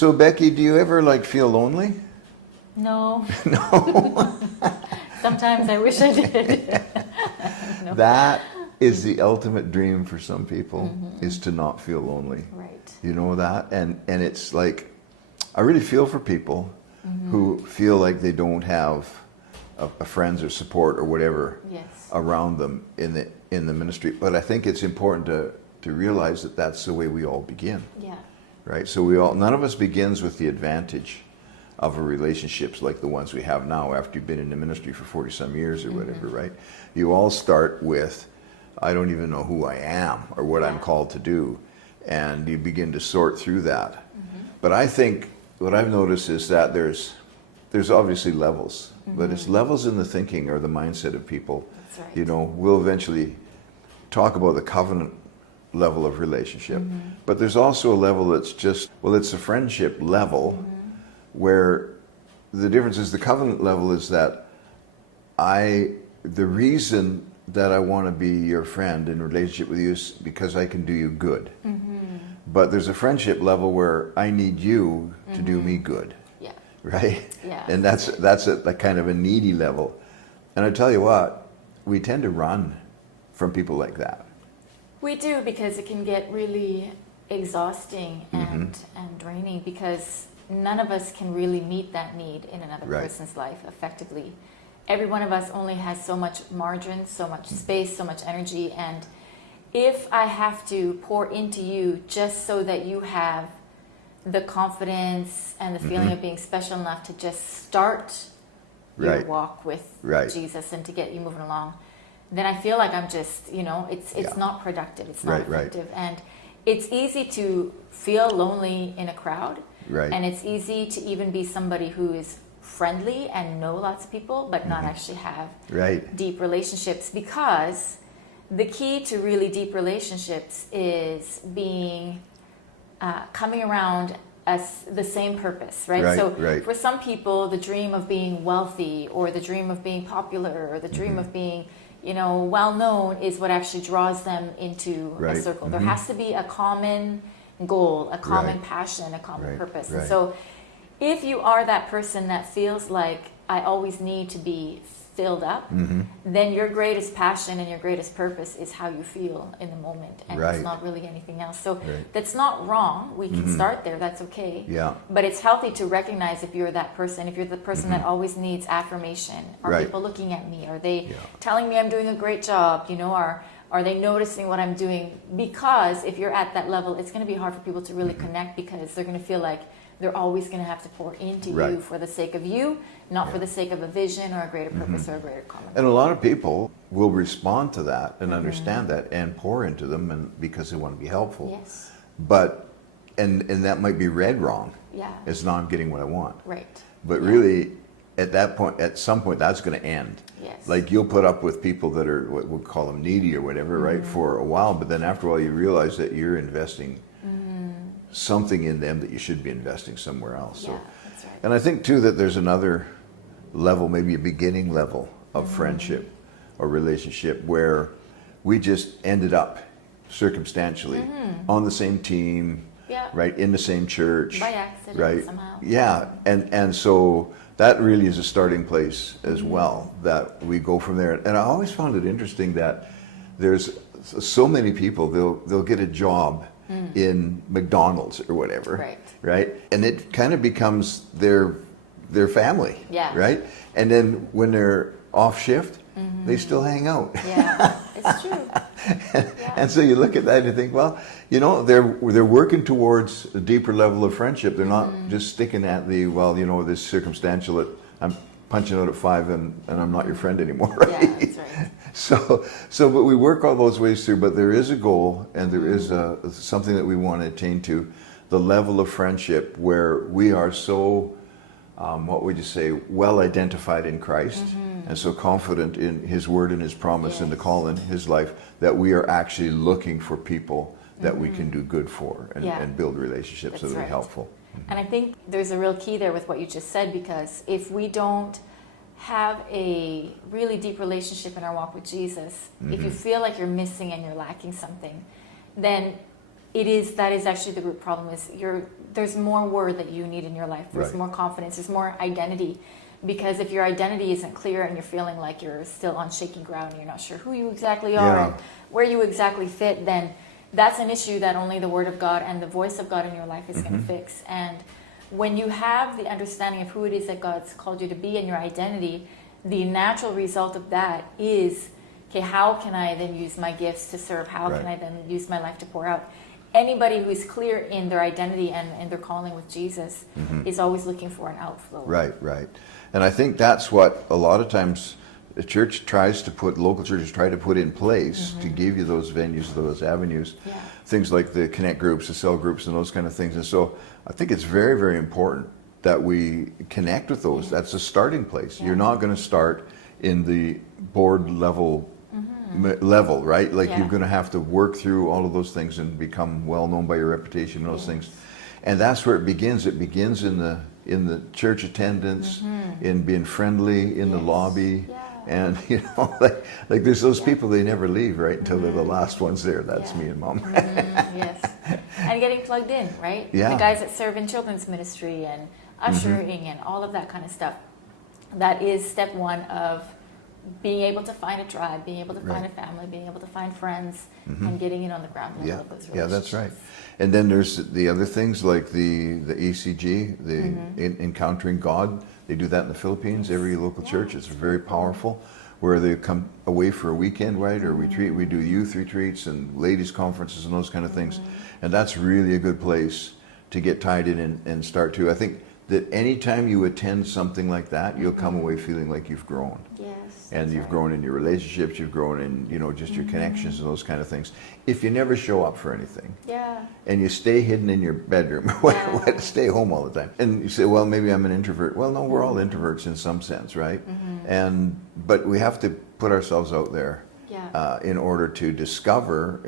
So Becky, do you ever like feel lonely? No. No. Sometimes I wish I did. No. That is the ultimate dream for some people, is to not feel lonely. Right. You know that? And it's like, I really feel for people who feel like they don't have a friends or support or whatever Yes. around them in the ministry. But I think it's important to realize that that's the way we all begin, Yeah. right? So none of us begins with the advantage of a relationships like the ones we have now after you've been in the ministry for 40 some years or whatever, right? You all start with, I don't even know who I am or what I'm called to do. And you begin to sort through that. But I think what I've noticed is that there's obviously levels, but it's levels in the thinking or the mindset of people. That's right. You know, we'll eventually talk about the covenant level of relationship, but there's also a level that's just, well, it's a friendship level where the difference is the covenant level is that the reason that I want to be your friend in relationship with you is because I can do you good. But there's a friendship level where I need you to do me good, Yeah. right? Yeah. And that's a kind of a needy level. And I tell you what, we tend to run from people like that. We do, because it can get really exhausting and draining, because none of us can really meet that need in another Right. person's life effectively. Every one of us only has so much margin, so much space, so much energy, and if I have to pour into you just so that you have the confidence and the feeling of being special enough to just start your Right. walk with Right. Jesus and to get you moving along, then I feel like I'm just, it's Yeah. not productive. It's not Right, right. effective. And it's easy to feel lonely in a crowd. Right. And it's easy to even be somebody who is friendly and know lots of people, but not actually have Right. deep relationships, because the key to really deep relationships is being coming around as the same purpose, right? Right, So right. for some people, the dream of being wealthy or the dream of being popular or the dream Mm-hmm. of being, well known is what actually draws them into Right. a circle. Mhm. There has to be a common goal, a common Right. passion, a common Right, purpose. right. And so if you are that person that feels like I always need to be filled up, Mm-hmm. then your greatest passion and your greatest purpose is how you feel in the moment, and Right. it's not really anything else. So Right. that's not wrong. We can start there. That's okay. Yeah. But it's healthy to recognize if you're that person, if you're the person that always needs affirmation. Are Right. people looking at me? Are they Yeah. telling me I'm doing a great job? Are they noticing what I'm doing? Because if you're at that level, it's going to be hard for people to really connect, because they're going to feel like they're always going to have to pour into Right. you for the sake of you, not for the sake of a vision or a greater purpose or a greater common. And a lot of people will respond to that and understand that and pour into them, and because they want to be helpful. Yes. But and that might be read wrong Yeah. as not getting what I want. Right. But Yeah. really, at some point, that's going to end. Yes. Like, you'll put up with people that are what we'll call them needy or whatever, right, for a while. But then after a while, you realize that you're investing something in them that you should be investing somewhere else. Yeah, So, that's right. and I think too that there's another level, maybe a beginning level of friendship or relationship, where we just ended up circumstantially on the same team, Yeah. right, in the same church, By accident, right? somehow. Yeah, and so that really is a starting place as well, that we go from there. And I always found it interesting that there's so many people, they'll get a job in McDonald's or whatever, Right. right? And it kind of becomes their family, Yeah. right? And then when they're off shift, they still hang out. Yeah, it's true. And so you look at that and you think, well, they're working towards a deeper level of friendship. They're not just sticking at this circumstantial that I'm punching out at 5 and I'm not your friend anymore, right? Yeah, that's right. But we work all those ways through, but there is a goal, and there is something that we want to attain to, the level of friendship where we are so, what would you say, well identified in Christ, and so confident in His Word and His promise and the call in His life, that we are actually looking for people that we can do good for and, Yeah. and build relationships That's that are right. helpful. And I think there's a real key there with what you just said, because if we don't have a really deep relationship in our walk with Jesus, if you feel like you're missing and you're lacking something, then that is actually the root problem. Is there's more word that you need in your life. There's Right. more confidence. There's more identity. Because if your identity isn't clear and you're feeling like you're still on shaky ground and you're not sure who you exactly are Yeah. and where you exactly fit, then that's an issue that only the Word of God and the voice of God in your life is going to fix. And when you have the understanding of who it is that God's called you to be and your identity, the natural result of that is, okay, how can I then use my gifts to serve? How Right. can I then use my life to pour out? Anybody who is clear in their identity and their calling with Jesus is always looking for an outflow. Right, right. And I think that's what a lot of times the church tries to put, local churches try to put in place to give you those venues, those avenues, Yeah. things like the connect groups, the cell groups, and those kind of things. And so I think it's very, very important that we connect with those. That's a starting place. Yeah. You're not going to start in the board level, right? Like Yeah. you're going to have to work through all of those things and become well known by your reputation and those things. And that's where it begins. It begins in the church attendance, in being friendly in the Yes. lobby, Yeah. and like there's those people, they never leave, right, until they're the last ones there. That's Yeah. me and Mom. Yes. And getting plugged in, right? Yeah. The guys that serve in children's ministry and ushering and all of that kind of stuff. That is step one of being able to find a tribe, being able to find Right. a family, being able to find friends, and getting in on the ground level Yeah, of those yeah, that's right. relationships. And then there's the other things like the ECG, the Encountering God. They do that in the Philippines. Every local church, it's very powerful, where they come away for a weekend, right, or retreat. We do youth retreats and ladies conferences and those kind of things. And that's really a good place to get tied in and start to. I think that anytime you attend something like that, you'll come away feeling like you've grown. Yes. And that's you've right. grown in your relationships, you've grown in, just your connections and those kind of things. If you never show up for anything Yeah. and you stay hidden in your bedroom, Yeah. stay home all the time, and you say, well, maybe I'm an introvert. Well, no, we're all introverts in some sense, right? But we have to put ourselves out there Yeah. in order to discover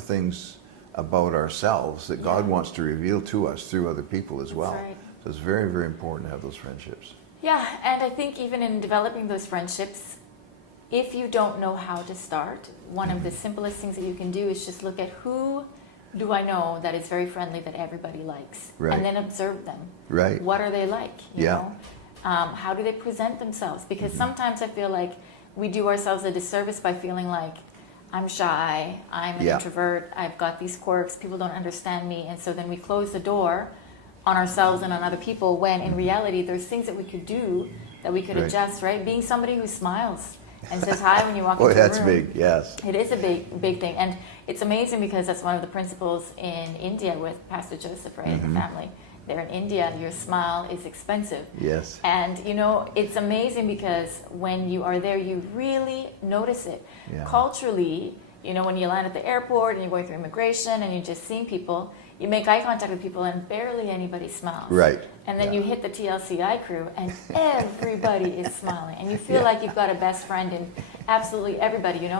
things about ourselves that God Yeah. wants to reveal to us through other people as well. right. So it's very, very important to have those friendships. Yeah, and I think even in developing those friendships, if you don't know how to start, one of the simplest things that you can do is just look at who do I know that is very friendly that everybody likes, Right. and then observe them. Right. What are they like? You Yeah. know? How do they present themselves? Because sometimes I feel like we do ourselves a disservice by feeling like I'm shy, I'm an Yeah. introvert, I've got these quirks, people don't understand me, and so then we close the door on ourselves and on other people when in reality there's things that we could do that we could Right. adjust, right? Being somebody who smiles and says hi when you walk Boy, into a that's room. big, yes. It is a big thing, and it's amazing because that's one of the principles in India with Pastor Joseph, right, and the family. There in India, your smile is expensive. Yes. And it's amazing because when you are there, you really notice it. Yeah. Culturally, when you land at the airport and you're going through immigration and you're just seeing people, you make eye contact with people and barely anybody smiles. Right. And then Yeah. you hit the TLCI crew and everybody is smiling. And you feel Yeah. like you've got a best friend in absolutely everybody,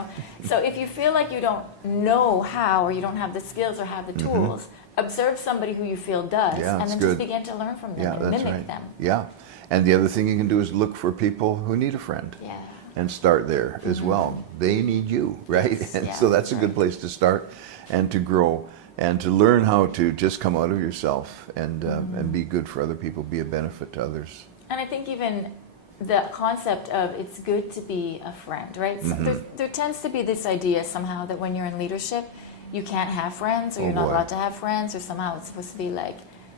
So if you feel like you don't know how or you don't have the skills or have the tools, observe somebody who you feel does Mm-hmm. Yeah, and that's then good. just begin to learn from them Yeah, and that's mimic right. them. Yeah. And the other thing you can do is look for people who need a friend Yeah. and start there as well. They need you, right? And Yeah, so that's a good right. place to start and to grow and to learn how to just come out of yourself and be good for other people, be a benefit to others. And I think even the concept of it's good to be a friend, right? So Mm-hmm. there tends to be this idea somehow that when you're in leadership, you can't have friends or Oh, you're not boy. allowed to have friends or somehow it's supposed to be like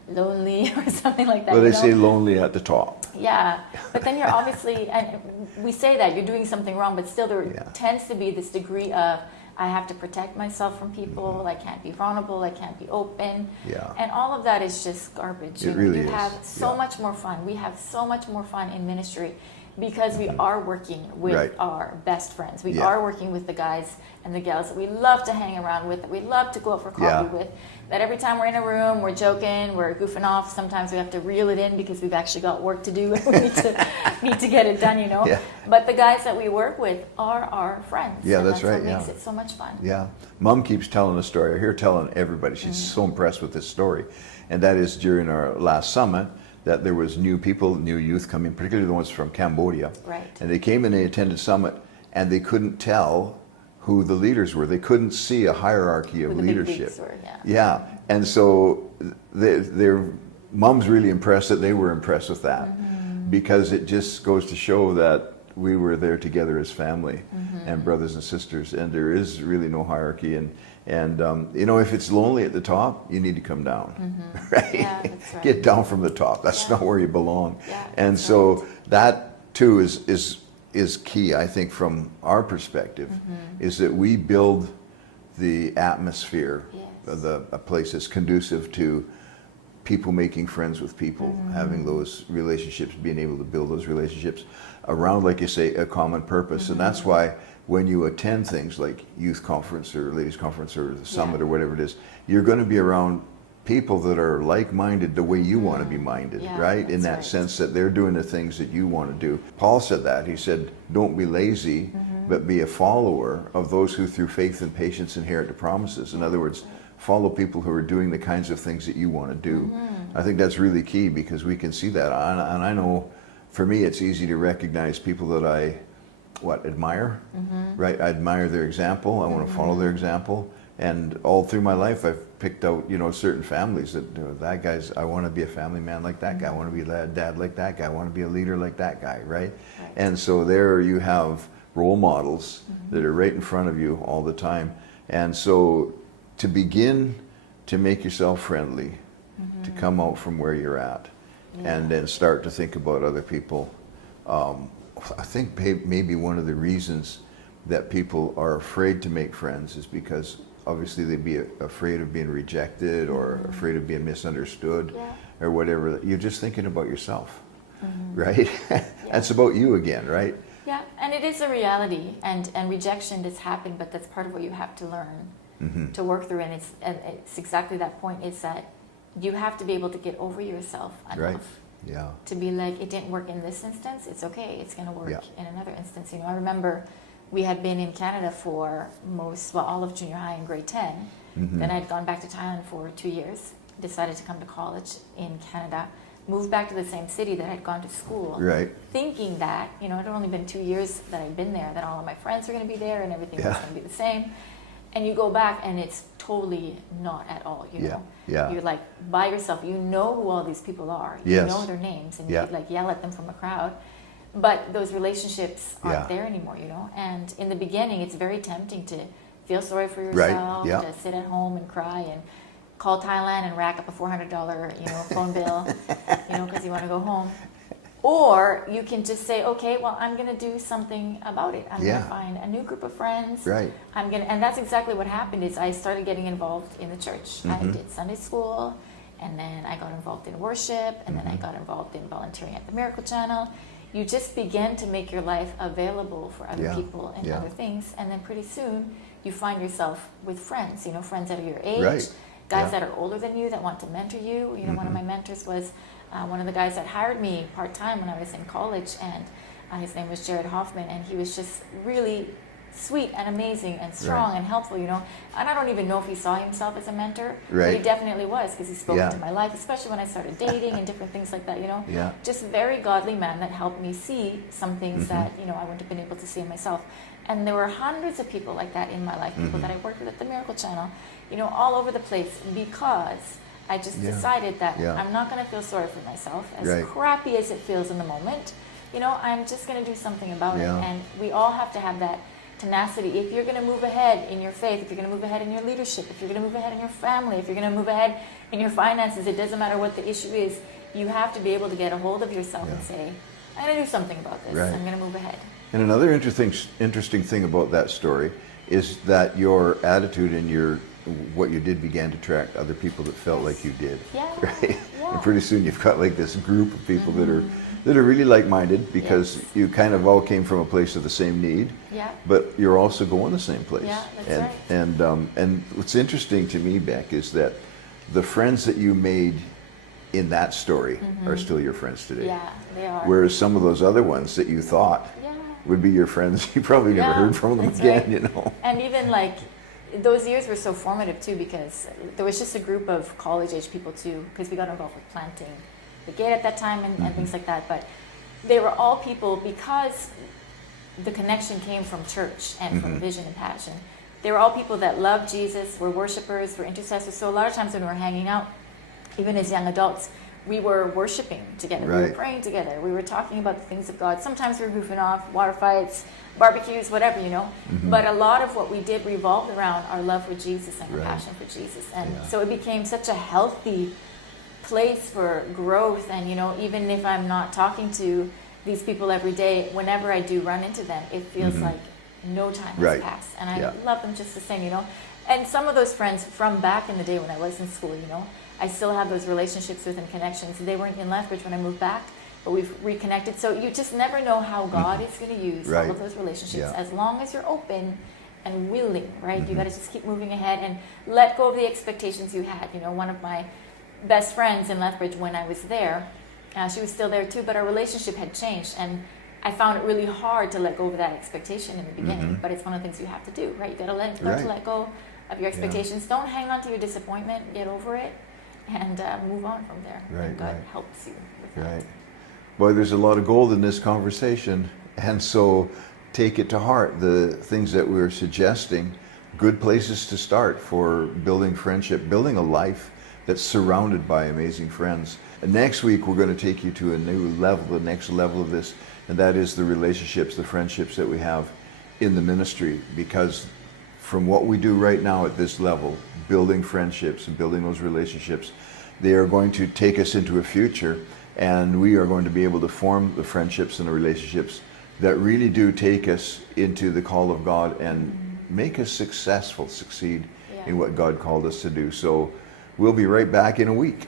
lonely or something like that. Well, they you know? say lonely at the top. Yeah, but then you're obviously, and we say that you're doing something wrong, but still there Yeah. tends to be this degree of I have to protect myself from people. I can't be vulnerable. I can't be open. Yeah. And all of that is just garbage. It really you is, have so yeah. much more fun. We have so much more fun in ministry because we are working with Right. our best friends. We Yeah. are working with the guys and the gals that we love to hang around with, that we love to go out for coffee Yeah. with. That every time we're in a room, we're joking, we're goofing off. Sometimes we have to reel it in because we've actually got work to do. We need to get it done, Yeah. But the guys that we work with are our friends. Yeah, and that's right, what makes yeah. it so much fun. Yeah. Mom keeps telling a story. I hear her telling everybody. She's so impressed with this story. And that is during our last summit that there was new people, new youth coming, particularly the ones from Cambodia. Right. And they came and they attended summit and they couldn't tell who the leaders were. They couldn't see a hierarchy of Who the big leadership. leagues were, yeah. Yeah, and so their mom's really impressed that they were impressed with that, because it just goes to show that we were there together as family and brothers and sisters, and there is really no hierarchy. And you know, if it's lonely at the top, you need to come down, right? Yeah, that's right. Get down from the top. That's Yeah. not where you belong. Yeah, And that's so that too is key, I think, from our perspective, is that we build the atmosphere, Yes. a place that's conducive to people making friends with people, having those relationships, being able to build those relationships around, like you say, a common purpose. And that's why when you attend things like youth conference or ladies conference or the summit Yeah. or whatever it is, you're going to be around people that are like-minded the way you want to be minded, Yeah, right? In that's that right. sense that they're doing the things that you want to do. Paul said that. He said, don't be lazy, but be a follower of those who through faith and patience inherit the promises. In other words, follow people who are doing the kinds of things that you want to do. I think that's really key, because we can see that. And I know for me, it's easy to recognize people that I admire, right? I admire their example. I want to follow their example. And all through my life, I've picked out, certain families that, that guy's, I want to be a family man like that guy. I want to be a dad like that guy. I want to be a leader like that guy, right? And so there you have role models that are right in front of you all the time. And so to begin to make yourself friendly, to come out from where you're at, and then start to think about other people. I think maybe one of the reasons that people are afraid to make friends is because obviously they'd be afraid of being rejected or afraid of being misunderstood or whatever. You're just thinking about yourself, right? It's about you again, right? Yeah, and it is a reality, and rejection does happen, but that's part of what you have to learn to work through. And it's exactly that point, is that you have to be able to get over yourself enough. Right. Yeah. To be like, it didn't work in this instance, it's okay, it's going to work Yeah. in another instance. I remember we had been in Canada for all of junior high and grade 10. Then I'd gone back to Thailand for 2 years, decided to come to college in Canada, moved back to the same city that I'd gone to school. Right. Thinking that, it had only been 2 years that I'd been there, that all of my friends were going to be there and everything was Yeah. going to be the same. And you go back and it's totally not at all, Yeah, yeah. You're like by yourself, you know who all these people are, you Yes. know their names, and Yeah. you like yell at them from a crowd. But those relationships aren't Yeah. there anymore, And in the beginning, it's very tempting to feel sorry for Right, yourself, yeah. to sit at home and cry and call Thailand and rack up a $400, phone bill, because you want to go home. Or you can just say, okay, well, I'm going to do something about it. I'm going Yeah. to find a new group of friends. Right. And that's exactly what happened. Is I started getting involved in the church. I did Sunday school, and then I got involved in worship, and then I got involved in volunteering at the Miracle Channel. You just begin to make your life available for other Yeah. people and Yeah. other things, and then pretty soon you find yourself with friends. Friends that are your age, Right. guys Yeah. that are older than you that want to mentor you. One of my mentors was one of the guys that hired me part-time when I was in college, and his name was Jared Hoffman, and he was just really sweet and amazing and strong Right. and helpful, And I don't even know if he saw himself as a mentor, but Right. he definitely was, because he spoke Yeah. into my life, especially when I started dating and different things like that, Yeah. Just very godly man that helped me see some things that, I wouldn't have been able to see in myself. And there were hundreds of people like that in my life, people that I worked with at the Miracle Channel, all over the place, because I just Yeah. decided that Yeah. I'm not going to feel sorry for myself, as Right. crappy as it feels in the moment. I'm just going to do something about Yeah. it. And we all have to have that tenacity. If you're going to move ahead in your faith, if you're going to move ahead in your leadership, if you're going to move ahead in your family, if you're going to move ahead in your finances, it doesn't matter what the issue is, you have to be able to get a hold of yourself and say, I'm going to do something about this. Right. I'm going to move ahead. And another interesting thing about that story is that your attitude and what you did began to attract other people that felt like you did. Yeah, Right? yeah. And pretty soon you've got like this group of people that are really like-minded, because Yes. you kind of all came from a place of the same need. Yeah. But you're also going the same place. Yeah, that's right. And what's interesting to me, Beck, is that the friends that you made in that story are still your friends today. Yeah, they are. Whereas some of those other ones that you thought Yeah. would be your friends, you probably never Yeah, heard from them that's again, right. And even like those years were so formative too, because there was just a group of college age people too, because we got involved with planting the gate at that time and things like that. But they were all people, because the connection came from church and from Vision and Passion. They were all people that loved Jesus, were worshipers, were intercessors. So a lot of times when we were hanging out, even as young adults, we were worshiping together. We were Right. praying together. We were talking about the things of God. Sometimes we were goofing off, water fights, barbecues, whatever, you know. But a lot of what we did revolved around our love for Jesus and our Right. passion for Jesus. And Yeah. so it became such a healthy place for growth. And, you know, even if I'm not talking to these people every day, whenever I do run into them, it feels like no time has Right. passed. And I Yeah. love them just the same, you know. And some of those friends from back in the day when I was in school, you know, I still have those relationships with and connections. They weren't in Lethbridge when I moved back, but we've reconnected. So you just never know how God is going to use Right. all of those relationships Yeah. as long as you're open and willing, right? You got to just keep moving ahead and let go of the expectations you had. You know, one of my best friends in Lethbridge when I was there, she was still there too, but our relationship had changed. And I found it really hard to let go of that expectation in the beginning, but it's one of the things you have to do, right? You got to learn Right. to let go of your expectations. Don't hang on to your disappointment. Get over it and move on from there. Right, and God right. helps you with that. Right. Boy, there's a lot of gold in this conversation. And so take it to heart. The things that we're suggesting, good places to start for building friendship, building a life that's surrounded by amazing friends. And next week, we're going to take you to a new level, the next level of this, and that is the relationships, the friendships that we have in the ministry. Because from what we do right now at this level, building friendships and building those relationships, they are going to take us into a future, and we are going to be able to form the friendships and the relationships that really do take us into the call of God and make us succeed Yeah. in what God called us to do. So we'll be right back in a week.